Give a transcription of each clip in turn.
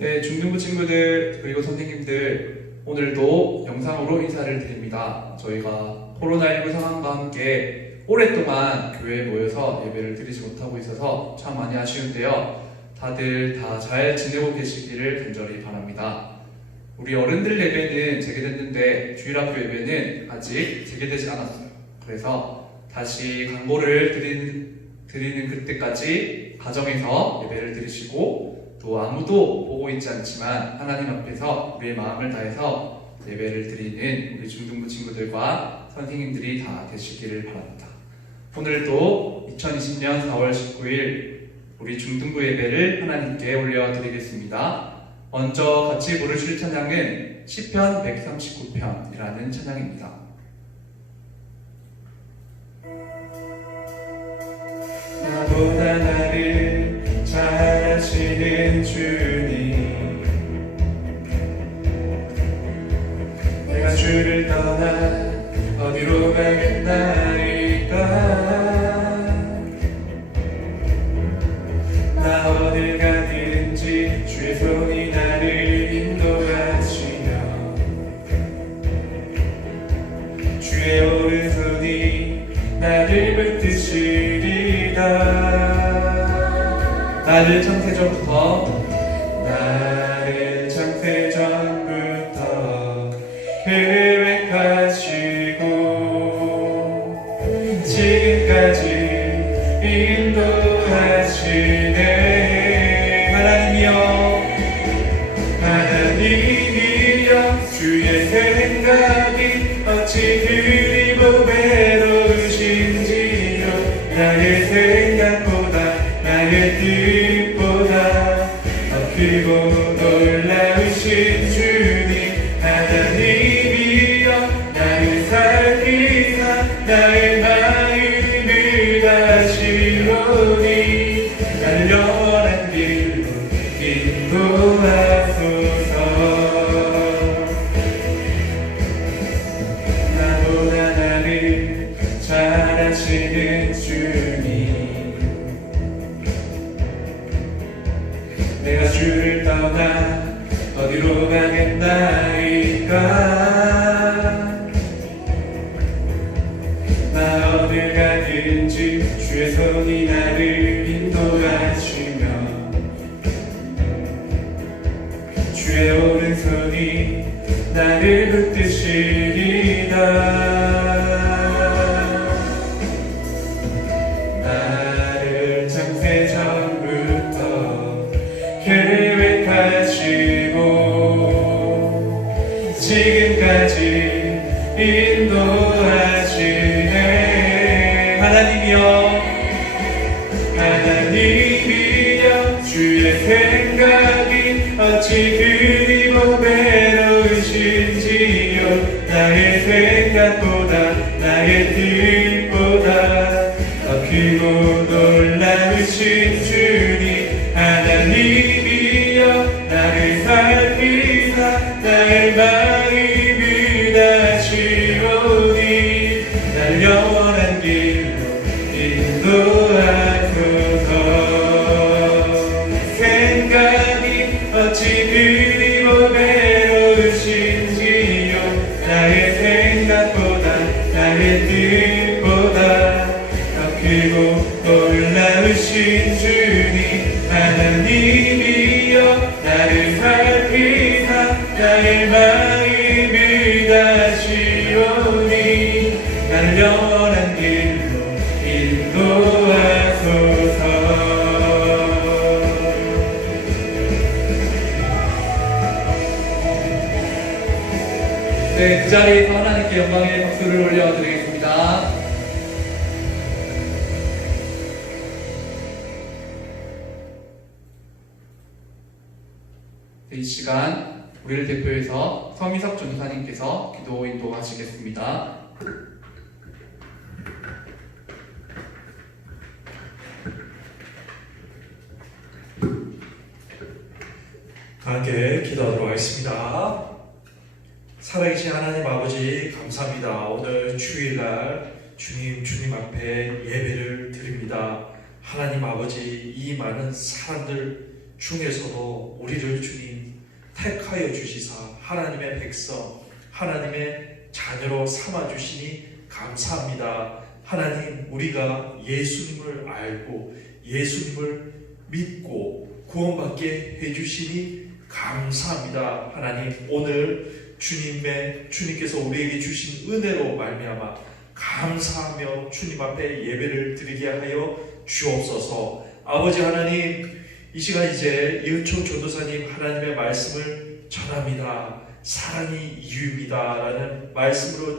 네, 중등부 친구들 그리고 선생님들, 오늘도 영상으로 인사를 드립니다. 저희가 코로나19 상황과 함께 오랫동안 교회에 모여서 예배를 드리지 못하고 있어서 참 많이 아쉬운데요. 다들 다 잘 지내고 계시기를 간절히 바랍니다. 우리 어른들 예배는 재개됐는데 주일학교 예배는 아직 재개되지 않았어요. 그래서 다시 강보를 드리는 그때까지 가정에서 예배를 드리시고, 또 아무도 보고 있지 않지만 하나님 앞에서 우리의 마음을 다해서 예배를 드리는 우리 중등부 친구들과 선생님들이 다 되시기를 바랍니다. 오늘도 2020년 4월 19일 우리 중등부 예배를 하나님께 올려드리겠습니다. 먼저 같이 부르실 찬양은 시편 139편이라는 찬양입니다. 나보다 나를 잘 아시는 주님, 내가 주를 떠나 어디로 가겠나이까. 나 어딜 가든지 주의 손이 나를 인도하시며 주의 오른손이 나를 붙드시리라. 나를 창세전부터 계획하시고 지금까지 인도하시네. 하나님이여 주의 생각이 어찌 그리 보배로우신지요. 나의 생각보다 나의 뜻보다 더 크고 놀라우신 주님, 하나님이여 나를 살피사 나의 마음을 다시로니 나를 영원한 길로 인도하소서. 나보다 나를 잘 아시는 주님, 내가 주를 떠나 어디로 가겠나이까. 나 어딜 가든지 주의 손이 나를 인도하시며 주의 오른손이 나를 붙드시리라. 나를 창세전부터 계획하시고 지금까지 인도하시네. 하나님이여 주의 생각이 어찌 그리 보배로우신지요. 나의 생각보다 나의 뜻보다 더 크고 놀라우신 주님, 하나님이여 나를 살피사 나의 마음을 다시오니 날 영원한 길로 인도하소서. 생각이 어찌 그리 보배로우신지요. 나의 생각보다 나의 뜻보다 더 크고 놀라우신 주님, 하나님이여 나를 살피사 나의 마음을 다시오니 날 영원한 길로 인도하소서. 네, 그 자리에서 하나님께 영광의 박수를 올려드리겠습니다. 이 시간 우리를 대표해서 서미석 전도사님께서 기도 인도하시겠습니다. 함께 기도하도록 하겠습니다. 살아계신 하나님 아버지, 감사합니다. 오늘 주일날 주님 앞에 예배를 드립니다. 하나님 아버지, 이 많은 사람들 중에서도 우리를 주님 택하여 주시사 하나님의 백성, 하나님의 자녀로 삼아주시니 감사합니다. 하나님, 우리가 예수님을 알고 예수님을 믿고 구원받게 해주시니 감사합니다. 하나님, 오늘 주님께서 우리에게 주신 은혜로 말미암아 감사하며 주님 앞에 예배를 드리게 하여 주옵소서. 아버지 하나님, 이 시간 이제 이은총 전도사님 하나님의 말씀을 전합니다. 사랑이 이유입니다 라는 말씀으로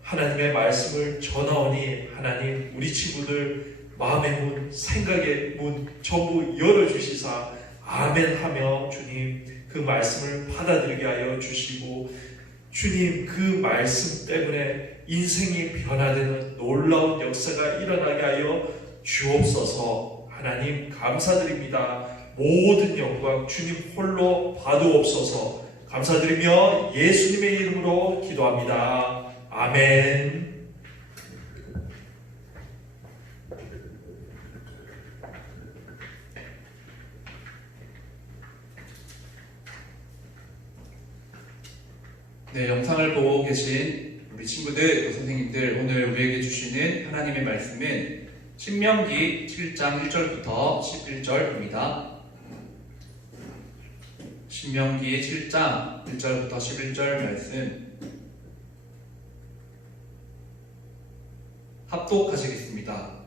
하나님의 말씀을 전하오니 하나님, 우리 친구들 마음의 문, 생각의 문 전부 열어주시사 아멘 하며 주님 그 말씀을 받아들이게 하여 주시고, 주님 그 말씀 때문에 인생이 변화되는 놀라운 역사가 일어나게 하여 주옵소서. 하나님 감사드립니다. 모든 영광 주님 홀로 받으옵소서. 감사드리며 예수님의 이름으로 기도합니다. 아멘. 네, 영상을 보고 계신 우리 친구들, 선생님들, 오늘 우리에게 주시는 하나님의 말씀은 신명기 7장 1절부터 11절입니다. 신명기 7장 1절부터 11절 말씀 합독하시겠습니다.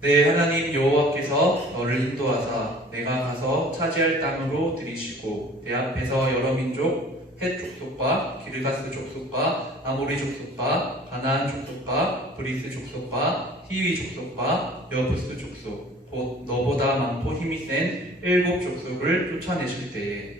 내 하나님 여호와께서 너를 인도하사 내가 가서 차지할 땅으로 들이시고 내 앞에서 여러 민족 헷 족속과 기르가스 족속과 아모리 족속과 가나안 족속과 브리스 족속과 히위 족속과 여부스 족속 곧 너보다 많고 힘이 센 7 족속을 쫓아내실 때에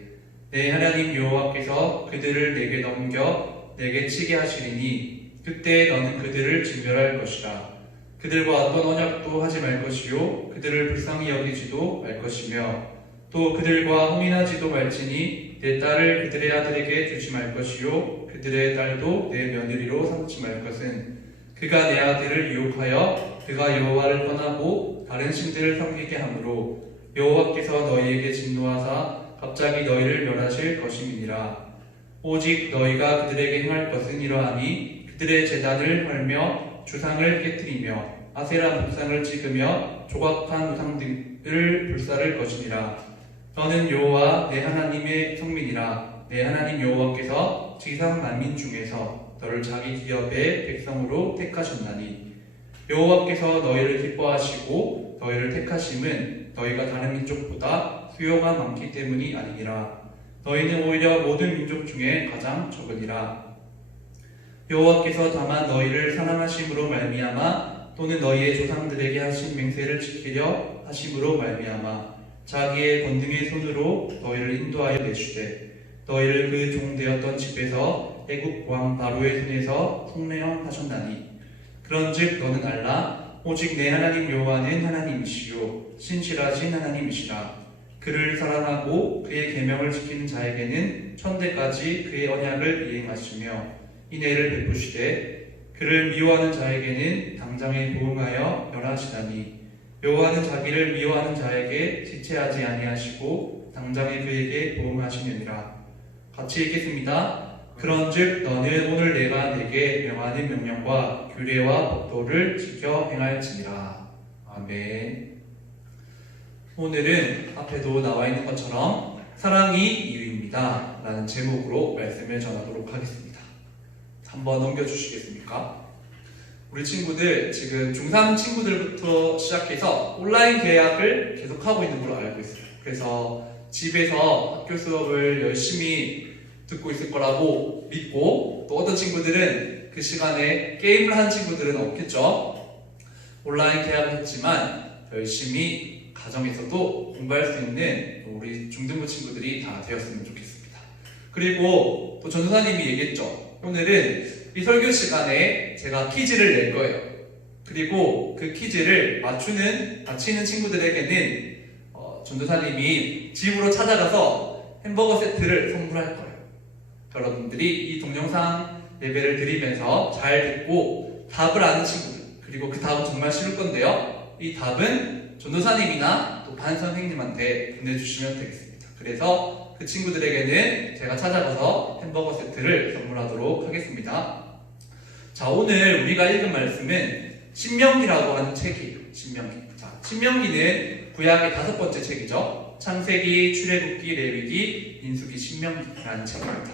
내 하나님 여호와께서 그들을 내게 넘겨 내게 치게 하시리니 그때 너는 그들을 진멸할 것이라. 그들과 어떤 언약도 하지 말 것이요 그들을 불쌍히 여기지도 말 것이며 또 그들과 혼인하지도 말지니 내 딸을 그들의 아들에게 주지 말 것이요 그들의 딸도 내 며느리로 삼지 말 것은 그가 내 아들을 유혹하여 그가 여호와를 떠나고 다른 신들을 섬기게 하므로 여호와께서 너희에게 진노하사 갑자기 너희를 멸하실 것임이니라. 오직 너희가 그들에게 행할 것은 이러하니 그들의 제단을 헐며 주상을 깨뜨리며 아세라 목상을 찍으며 조각한 우상들을 불사를 것이니라. 너는 여호와 내 하나님의 성민이라. 내 하나님 여호와께서 지상 만민 중에서 너를 자기 기업의 백성으로 택하셨나니 여호와께서 너희를 기뻐하시고 너희를 택하심은 너희가 다른 민족보다 수요가 많기 때문이 아니니라. 너희는 오히려 모든 민족 중에 가장 적으니라. 여호와께서 다만 너희를 사랑하심으로 말미암아 또는 너희의 조상들에게 하신 맹세를 지키려 하심으로 말미암아 자기의 권능의 손으로 너희를 인도하여 내주되 너희를 그 종되었던 집에서 애굽 왕 바로의 손에서 속량하셨나니 그런즉 너는 알라. 오직 내 하나님 여호와는 하나님이시요 신실하신 하나님이시라. 그를 사랑하고 그의 계명을 지키는 자에게는 천대까지 그의 언약을 이행하시며 인애를 베푸시되 그를 미워하는 자에게는 당장에 보응하여 멸하시다니 여호와는 자기를 미워하는 자에게 지체하지 아니하시고 당장에 그에게 보응하시느니라. 같이 읽겠습니다. 그런즉 너는 오늘 내가 내게 명하는 명령과 규례와 법도를 지켜 행할지니라. 아멘. 오늘은 앞에도 나와 있는 것처럼 사랑이 이유입니다 라는 제목으로 말씀을 전하도록 하겠습니다. 한번 넘겨주시겠습니까? 우리 친구들 지금 중3 친구들부터 시작해서 온라인 계약을 계속하고 있는 걸로 알고 있어요. 그래서 집에서 학교 수업을 열심히 듣고 있을 거라고 믿고, 또 어떤 친구들은 그 시간에 게임을 하는 친구들은 없겠죠. 온라인 계약을 했지만 열심히 가정에서도 공부할 수 있는 우리 중등부 친구들이 다 되었으면 좋겠습니다. 그리고 또 전도사님이 얘기했죠. 오늘은 이 설교 시간에 제가 퀴즈를 낼 거예요. 그리고 그 퀴즈를 맞히는 친구들에게는 전도사님이 집으로 찾아가서 햄버거 세트를 선물할 거예요. 여러분들이 이 동영상 예배를 드리면서 잘 듣고 답을 아는 친구들, 그리고 그 답은 정말 쉬울 건데요. 이 답은 전도사님이나 또 반 선생님한테 보내주시면 되겠습니다. 그래서 그 친구들에게는 제가 찾아가서 햄버거 세트를 선물하도록 하겠습니다. 자, 오늘 우리가 읽은 말씀은 신명기라고 하는 책이에요. 신명기. 자, 신명기는 구약의 5번째 책이죠. 창세기, 출애굽기, 레위기, 민수기, 신명기라는 책입니다.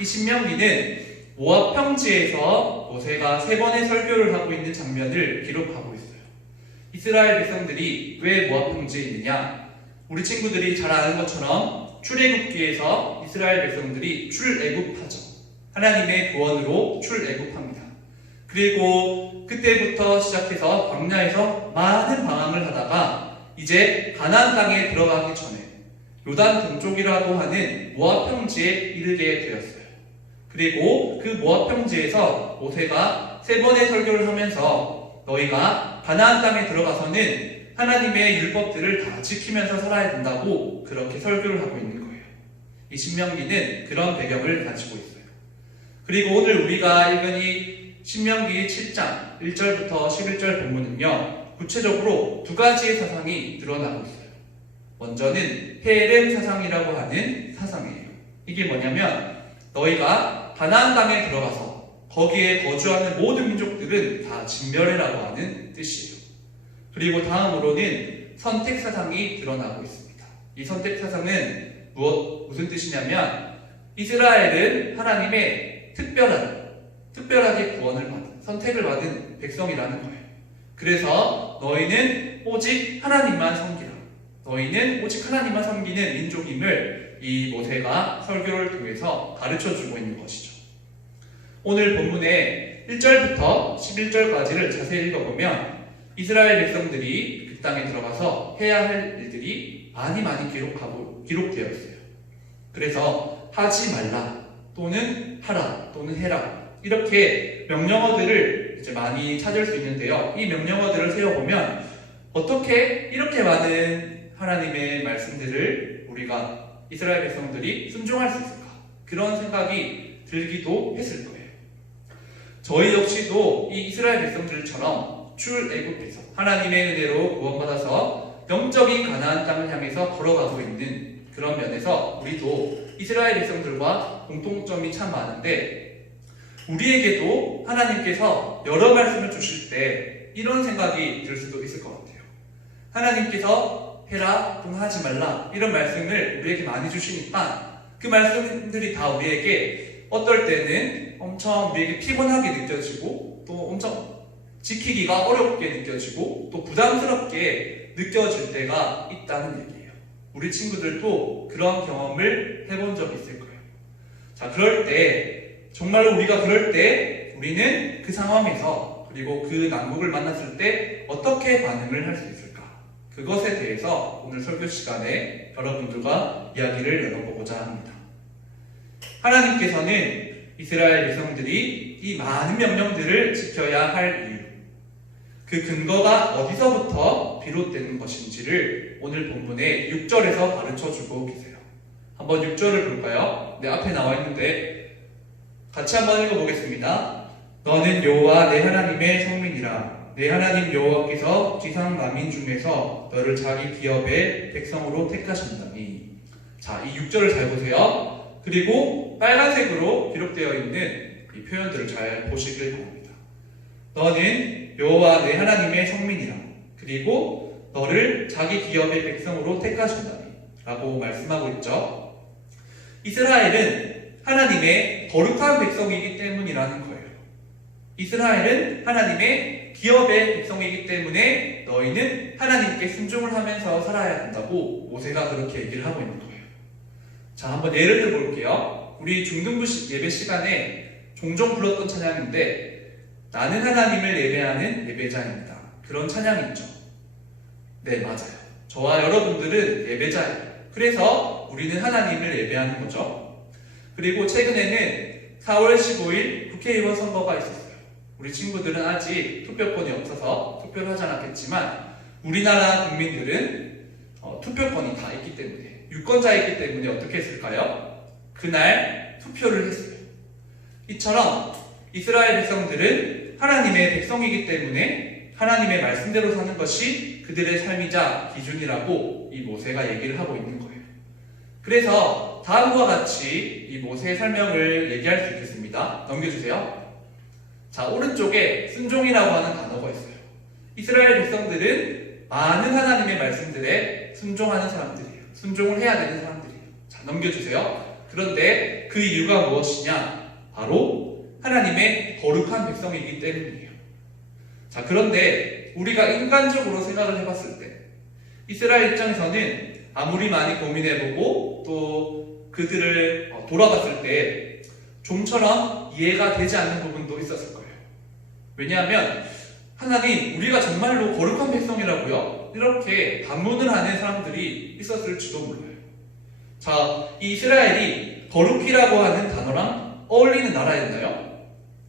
이 신명기는 모압 평지에서 모세가 3번의 설교를 하고 있는 장면을 기록하고 있어요. 이스라엘 백성들이 왜 모압 평지에 있느냐? 우리 친구들이 잘 아는 것처럼 출애굽기에서 이스라엘 백성들이 출애굽하죠. 하나님의 구원으로 출애굽합니다. 그리고 그때부터 시작해서 광야에서 많은 방황을 하다가 이제 가나안 땅에 들어가기 전에 요단 동쪽이라고 하는 모압 평지에 이르게 되었어요. 그리고 그 모압 평지에서 모세가 3번의 설교를 하면서 너희가 가나안 땅에 들어가서는 하나님의 율법들을 다 지키면서 살아야 된다고 그렇게 설교를 하고 있는 거예요. 이 신명기는 그런 배경을 가지고 있어요. 그리고 오늘 우리가 읽은 이 신명기 7장 1절부터 11절 본문은요, 구체적으로 2가지의 사상이 드러나고 있어요. 먼저는 헤렘 사상이라고 하는 사상이에요. 이게 뭐냐면 너희가 가나안 땅에 들어가서 거기에 거주하는 모든 민족들은 다 진멸해라고 하는 뜻이에요. 그리고 다음으로는 선택 사상이 드러나고 있습니다. 이 선택 사상은 무슨 뜻이냐면 이스라엘은 하나님의 특별하게 구원을 받은, 선택을 받은 백성이라는 거예요. 그래서 너희는 오직 하나님만 섬기라. 너희는 오직 하나님만 섬기는 민족임을 이 모세가 설교를 통해서 가르쳐주고 있는 것이죠. 오늘 본문의 1절부터 11절까지를 자세히 읽어보면 이스라엘 백성들이 그 땅에 들어가서 해야 할 일들이 많이 기록되어 있어요. 그래서 하지 말라 또는 하라 또는 해라 이렇게 명령어들을 이제 많이 찾을 수 있는데요. 이 명령어들을 세어보면 어떻게 이렇게 많은 하나님의 말씀들을 우리가 이스라엘 백성들이 순종할 수 있을까? 그런 생각이 들기도 했을 거예요. 저희 역시도 이 이스라엘 백성들처럼 출애굽해서 하나님의 은혜로 구원받아서 영적인 가나안 땅을 향해서 걸어가고 있는 그런 면에서 우리도 이스라엘 백성들과 공통점이 참 많은데 우리에게도 하나님께서 여러 말씀을 주실 때 이런 생각이 들 수도 있을 것 같아요. 하나님께서 해라 또는 하지 말라 이런 말씀을 우리에게 많이 주시니까 그 말씀들이 다 우리에게 어떨 때는 엄청 우리에게 피곤하게 느껴지고 또 엄청 지키기가 어렵게 느껴지고 또 부담스럽게 느껴질 때가 있다는 얘기예요. 우리 친구들도 그런 경험을 해본 적이 있을 거예요. 자, 그럴 때 정말로 우리가 그럴 때 우리는 그 상황에서 그리고 그 난국을 만났을 때 어떻게 반응을 할 수 있을까? 그것에 대해서 오늘 설교 시간에 여러분들과 이야기를 나눠보고자 합니다. 하나님께서는 이스라엘 백성들이 이 많은 명령들을 지켜야 할 이유, 그 근거가 어디서부터 비롯되는 것인지를 오늘 본문의 6절에서 가르쳐주고 계세요. 한번 6절을 볼까요? 내 앞에 나와 있는데 같이 한번 읽어보겠습니다. 너는 여호와 내 하나님의 성민이라. 내 하나님 여호와께서 지상 만민 중에서 너를 자기 기업의 백성으로 택하신다니. 자, 이 6절을 잘 보세요. 그리고 빨간색으로 기록되어 있는 이 표현들을 잘 보시길 바랍니다. 너는 여호와 내 하나님의 성민이라. 그리고 너를 자기 기업의 백성으로 택하신다니 라고 말씀하고 있죠. 이스라엘은 하나님의 거룩한 백성이기 때문이라는 거예요. 이스라엘은 하나님의 기업의 백성이기 때문에 너희는 하나님께 순종을 하면서 살아야 된다고 모세가 그렇게 얘기를 하고 있는 거예요. 자, 한번 예를 들어 볼게요. 우리 중등부 예배 시간에 종종 불렀던 찬양인데 나는 하나님을 예배하는 예배자입니다. 그런 찬양이 있죠. 네, 맞아요. 저와 여러분들은 예배자예요. 그래서 우리는 하나님을 예배하는 거죠. 그리고 최근에는 4월 15일 국회의원 선거가 있었어요. 우리 친구들은 아직 투표권이 없어서 투표를 하지 않았겠지만 우리나라 국민들은 투표권이 다 있기 때문에, 유권자이기 때문에 어떻게 했을까요? 그날 투표를 했어요. 이처럼 이스라엘 백성들은 하나님의 백성이기 때문에 하나님의 말씀대로 사는 것이 그들의 삶이자 기준이라고 이 모세가 얘기를 하고 있는 거예요. 그래서 다음과 같이 이 모세의 설명을 얘기할 수 있겠습니다. 넘겨주세요. 자, 오른쪽에 순종이라고 하는 단어가 있어요. 이스라엘 백성들은 많은 하나님의 말씀들에 순종하는 사람들이에요. 순종을 해야 되는 사람들이에요. 자, 넘겨주세요. 그런데 그 이유가 무엇이냐? 바로 하나님의 거룩한 백성이기 때문이에요. 자, 그런데 우리가 인간적으로 생각을 해봤을 때 이스라엘 입장에서는 아무리 많이 고민해보고 또 그들을 돌아봤을 때 좀처럼 이해가 되지 않는 부분도 있었을 거예요. 왜냐하면 하나님, 우리가 정말로 거룩한 백성이라고요? 이렇게 반문을 하는 사람들이 있었을지도 몰라요. 자, 이 이스라엘이 거룩이라고 하는 단어랑 어울리는 나라였나요?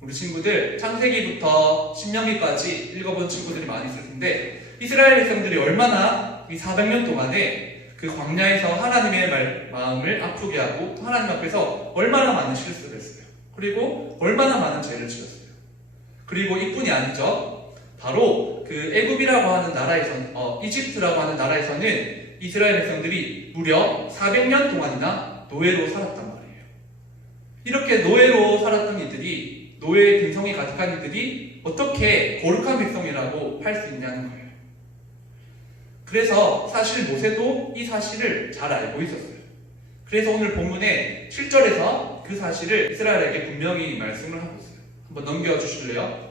우리 친구들 창세기부터 신명기까지 읽어본 친구들이 많이 있을 텐데 이스라엘 백성들이 얼마나 이 400년 동안에 그 광야에서 하나님의 마음을 아프게 하고 또 하나님 앞에서 얼마나 많은 실수를 했어요. 그리고 얼마나 많은 죄를 지었어요. 그리고 이뿐이 아니죠. 바로 그 애굽이라고 하는 나라에서 이집트라고 하는 나라에서는 이스라엘 백성들이 무려 400년 동안이나 노예로 살았단 말이에요. 이렇게 노예로 살았던 이들이, 노예의 근성이 가득한 이들이 어떻게 거룩한 백성이라고 할 수 있냐는 거예요. 그래서 사실 모세도 이 사실을 잘 알고 있었어요. 그래서 오늘 본문의 7절에서 그 사실을 이스라엘에게 분명히 말씀을 하고 있어요. 한번 넘겨주실래요?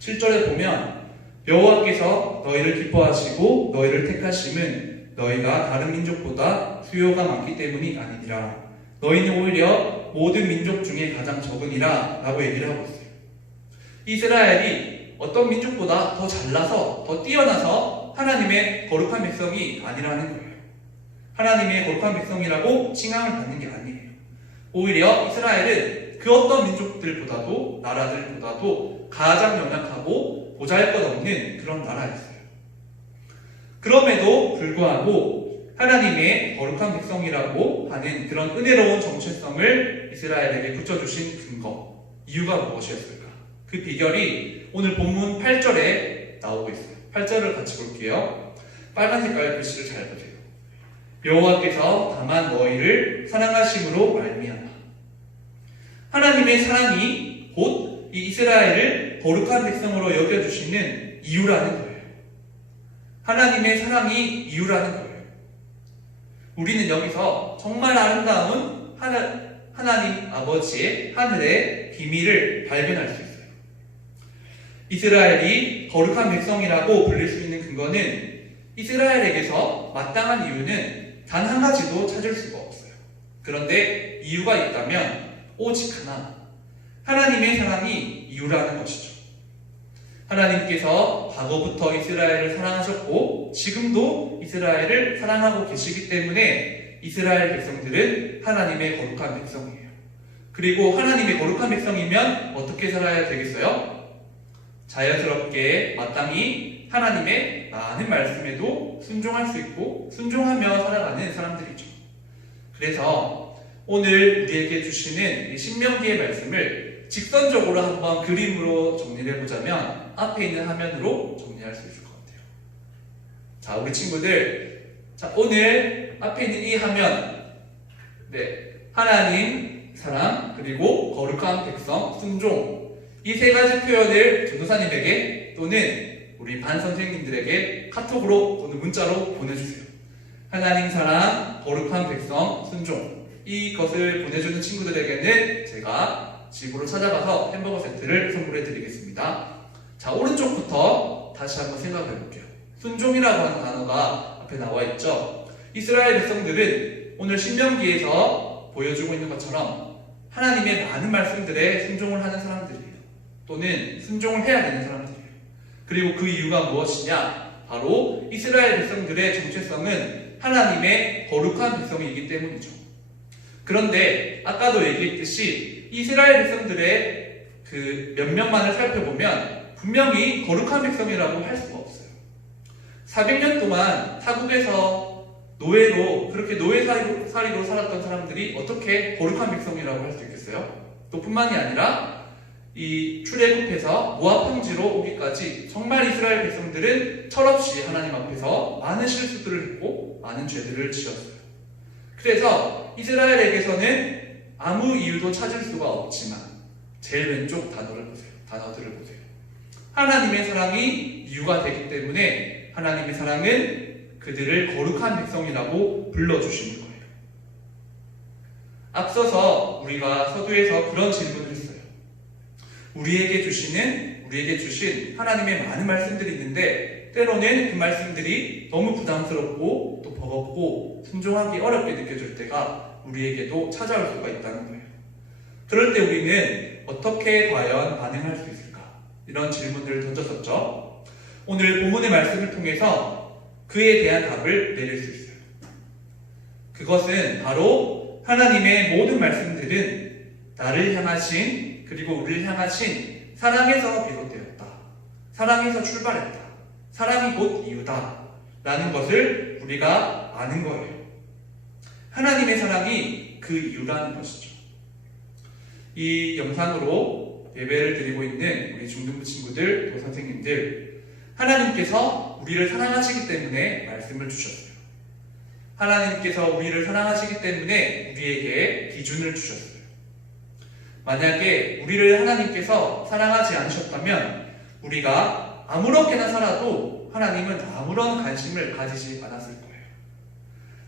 7절에 보면 여호와께서 너희를 기뻐하시고 너희를 택하심은 너희가 다른 민족보다 수요가 많기 때문이 아니니라. 너희는 오히려 모든 민족 중에 가장 적으니라 라고 얘기를 하고 있어요. 이스라엘이 어떤 민족보다 더 잘나서 더 뛰어나서 하나님의 거룩한 백성이 아니라는 거예요. 하나님의 거룩한 백성이라고 칭함을 받는 게 아니에요. 오히려 이스라엘은 그 어떤 민족들보다도 나라들보다도 가장 연약하고 보잘것없는 그런 나라였어요. 그럼에도 불구하고 하나님의 거룩한 백성이라고 하는 그런 은혜로운 정체성을 이스라엘에게 붙여주신 근거, 이유가 무엇이었을까? 그 비결이 오늘 본문 8절에 나오고 있어요. 8절을 같이 볼게요. 빨간 색깔 글씨를 잘 보세요. 여호와께서 다만 너희를 사랑하심으로 말미암아. 하나님의 사랑이 곧 이 이스라엘을 거룩한 백성으로 여겨주시는 이유라는 거예요. 하나님의 사랑이 이유라는 거예요. 우리는 여기서 정말 아름다운 하나님 아버지의 하늘의 비밀을 발견할 수 있어요. 이스라엘이 거룩한 백성이라고 불릴 수 있는 근거는 이스라엘에게서 마땅한 이유는 단 한 가지도 찾을 수가 없어요. 그런데 이유가 있다면 오직 하나, 하나님의 사랑이 이유라는 것이죠. 하나님께서 과거부터 이스라엘을 사랑하셨고 지금도 이스라엘을 사랑하고 계시기 때문에 이스라엘 백성들은 하나님의 거룩한 백성이에요. 그리고 하나님의 거룩한 백성이면 어떻게 살아야 되겠어요? 자연스럽게 마땅히 하나님의 많은 말씀에도 순종할 수 있고 순종하며 살아가는 사람들이죠. 그래서 오늘 우리에게 주시는 이 신명기의 말씀을 직선적으로 한번 그림으로 정리를 해보자면 앞에 있는 화면으로 정리할 수 있을 것 같아요. 자, 우리 친구들, 자, 오늘 앞에 있는 이 화면, 하나님, 사랑, 그리고 거룩한 백성, 순종, 이 세 가지 표현을 전도사님에게 또는 우리 반 선생님들에게 카톡으로 또는 문자로 보내주세요. 하나님, 사랑, 거룩한 백성, 순종, 이것을 보내주는 친구들에게는 제가 집으로 찾아가서 햄버거 세트를 선물해 드리겠습니다. 자, 오른쪽부터 다시 한번 생각해 볼게요. 순종이라고 하는 단어가 앞에 나와 있죠. 이스라엘 백성들은 오늘 신명기에서 보여주고 있는 것처럼 하나님의 많은 말씀들에 순종을 하는 사람들이에요. 또는 순종을 해야 되는 사람들이에요. 그리고 그 이유가 무엇이냐? 바로 이스라엘 백성들의 정체성은 하나님의 거룩한 백성이기 때문이죠. 그런데 아까도 얘기했듯이 이스라엘 백성들의 그 몇 명만을 살펴보면 분명히 거룩한 백성이라고 할 수가 없어요. 400년 동안 타국에서 노예로, 그렇게 노예살이로 살았던 사람들이 어떻게 거룩한 백성이라고 할 수 있겠어요? 또 뿐만이 아니라 이 출애굽해서 모압 평지로 오기까지 정말 이스라엘 백성들은 철없이 하나님 앞에서 많은 실수들을 했고 많은 죄들을 지었어요. 그래서 이스라엘에게서는 아무 이유도 찾을 수가 없지만 제일 왼쪽 단어들을 보세요. 하나님의 사랑이 이유가 되기 때문에 하나님의 사랑은 그들을 거룩한 백성이라고 불러주시는 거예요. 앞서서 우리가 서두에서 그런 질문을 했어요. 우리에게 주신 하나님의 많은 말씀들이 있는데 때로는 그 말씀들이 너무 부담스럽고 또 버겁고 순종하기 어렵게 느껴질 때가 우리에게도 찾아올 수가 있다는 거예요. 그럴 때 우리는 어떻게 과연 반응할 수 있을까? 이런 질문들을 던졌었죠. 오늘 본문의 말씀을 통해서 그에 대한 답을 내릴 수 있어요. 그것은 바로 하나님의 모든 말씀들은 나를 향하신 그리고 우리를 향하신 사랑에서 비롯되었다. 사랑에서 출발했다. 사랑이 곧 이유다. 라는 것을 우리가 아는 거예요. 하나님의 사랑이 그 이유라는 것이죠. 이 영상으로 예배를 드리고 있는 우리 중등부 친구들, 또 선생님들, 하나님께서 우리를 사랑하시기 때문에 말씀을 주셨어요. 하나님께서 우리를 사랑하시기 때문에 우리에게 기준을 주셨어요. 만약에 우리를 하나님께서 사랑하지 않으셨다면 우리가 아무렇게나 살아도 하나님은 아무런 관심을 가지지 않았을 거예요.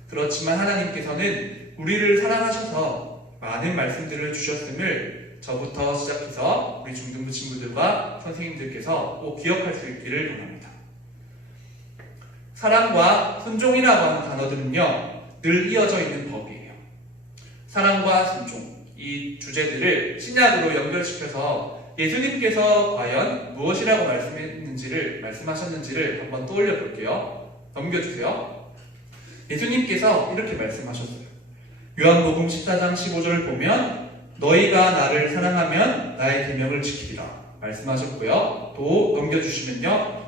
그렇지만 하나님께서는 우리를 사랑하셔서 많은 말씀들을 주셨음을 저부터 시작해서 우리 중등부 친구들과 선생님들께서 꼭 기억할 수 있기를 바랍니다. 사랑과 순종이라고 하는 단어들은요, 늘 이어져 있는 법이에요. 사랑과 순종, 이 주제들을 신약으로 연결시켜서 예수님께서 과연 무엇이라고 말씀하셨는지를 한번 떠올려 볼게요. 넘겨주세요. 예수님께서 이렇게 말씀하셨어요. 요한복음 14장 15절을 보면 너희가 나를 사랑하면 나의 계명을 지키리라 말씀하셨고요. 또 넘겨주시면요.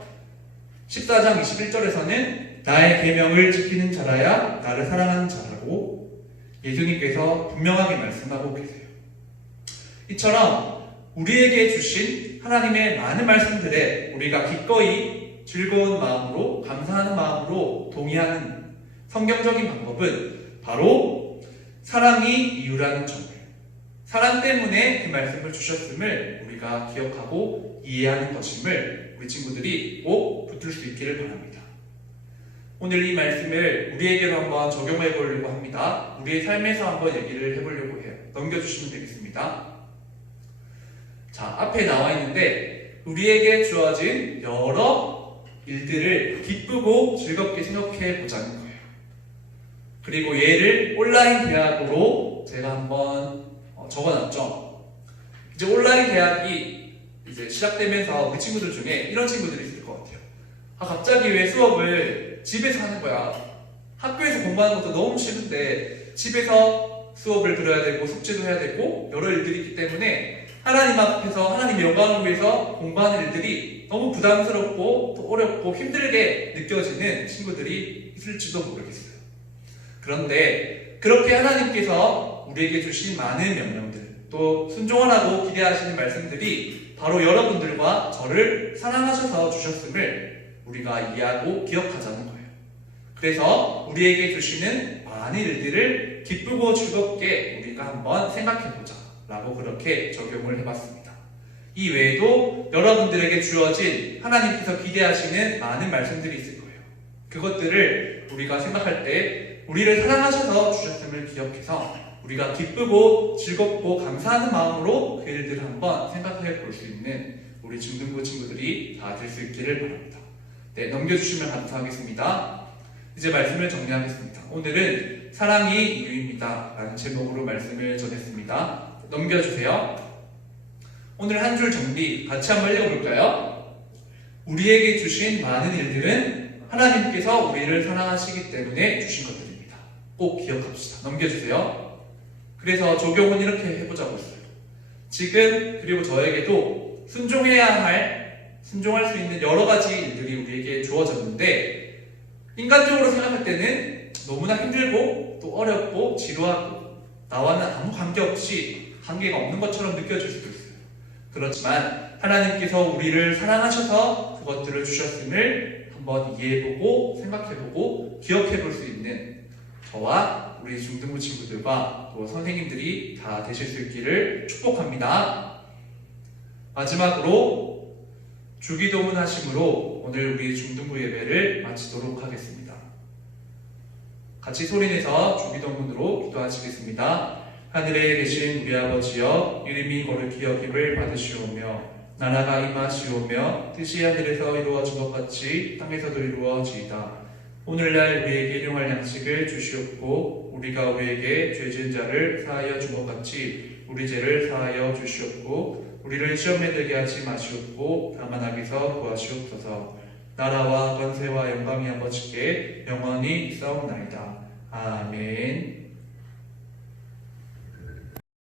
14장 21절에서는 나의 계명을 지키는 자라야 나를 사랑하는 자라고 예수님께서 분명하게 말씀하고 계세요. 이처럼 우리에게 주신 하나님의 많은 말씀들에 우리가 기꺼이 즐거운 마음으로 감사하는 마음으로 동의하는 성경적인 방법은 바로 사랑이 이유라는 점을, 사랑 때문에 그 말씀을 주셨음을 우리가 기억하고 이해하는 것임을 우리 친구들이 꼭 붙들 수 있기를 바랍니다. 오늘 이 말씀을 우리에게로 한번 적용해 보려고 합니다. 우리의 삶에서 한번 얘기를 해보려고 해요. 넘겨주시면 되겠습니다. 자, 앞에 나와 있는데 우리에게 주어진 여러 일들을 기쁘고 즐겁게 생각해 보자는 거예요. 그리고 얘를 온라인 대학으로 제가 한번 적어놨죠. 이제 온라인 대학이 이제 시작되면서 우리 친구들 중에 이런 친구들이 있을 것 같아요. 갑자기 왜 수업을 집에서 하는 거야? 학교에서 공부하는 것도 너무 싫은데 집에서 수업을 들어야 되고 숙제도 해야 되고 여러 일들이 있기 때문에 하나님 앞에서 하나님의 영광을 위해서 공부하는 일들이 너무 부담스럽고 또 어렵고 힘들게 느껴지는 친구들이 있을지도 모르겠어요. 그런데 그렇게 하나님께서 우리에게 주신 많은 명령들, 또 순종하라고 기대하시는 말씀들이 바로 여러분들과 저를 사랑하셔서 주셨음을 우리가 이해하고 기억하자는 거예요. 그래서 우리에게 주시는 많은 일들을 기쁘고 즐겁게 우리가 한번 생각해보자 라고 그렇게 적용을 해봤습니다. 이 외에도 여러분들에게 주어진 하나님께서 기대하시는 많은 말씀들이 있을 거예요. 그것들을 우리가 생각할 때 우리를 사랑하셔서 주셨음을 기억해서 우리가 기쁘고 즐겁고 감사하는 마음으로 그 일들을 한번 생각해 볼 수 있는 우리 중등부 친구들이 다 될 수 있기를 바랍니다. 네, 넘겨주시면 감사하겠습니다. 이제 말씀을 정리하겠습니다. 오늘은 사랑이 이유입니다 라는 제목으로 말씀을 전했습니다. 넘겨주세요. 오늘 한 줄 정리 같이 한번 읽어볼까요? 우리에게 주신 많은 일들은 하나님께서 우리를 사랑하시기 때문에 주신 것들입니다. 꼭 기억합시다. 넘겨주세요. 그래서 적용은 이렇게 해보자고 했어요. 지금 그리고 저에게도 순종할 수 있는 여러 가지 일들이 우리에게 주어졌는데 인간적으로 생각할 때는 너무나 힘들고 또 어렵고 지루하고 나와는 아무 관계가 없는 것처럼 느껴질 수도 있어요. 그렇지만 하나님께서 우리를 사랑하셔서 그것들을 주셨음을 한번 이해해보고 생각해보고 기억해볼 수 있는 저와 우리 중등부 친구들과 또 선생님들이 다 되실 수 있기를 축복합니다. 마지막으로 주기도문 하심으로 오늘 우리 중등부 예배를 마치도록 하겠습니다. 같이 소리내서 주기도문으로 기도하시겠습니다. 하늘에 계신 우리 아버지여, 이름이 거룩히 여김을 받으시오며 나라가 임하시오며 뜻이 하늘에서 이루어진 것 같이 땅에서도 이루어지이다. 오늘날 우리에게 일용할 양식을 주시옵고 우리가 우리에게 죄 지은 자를 사하여 준 것 같이 우리 죄를 사하여 주시옵고 우리를 시험에 들게 하지 마시옵고 다만 악에서 구하시옵소서. 나라와 권세와 영광이 아버지께 영원히 있사옵나이다. 아멘.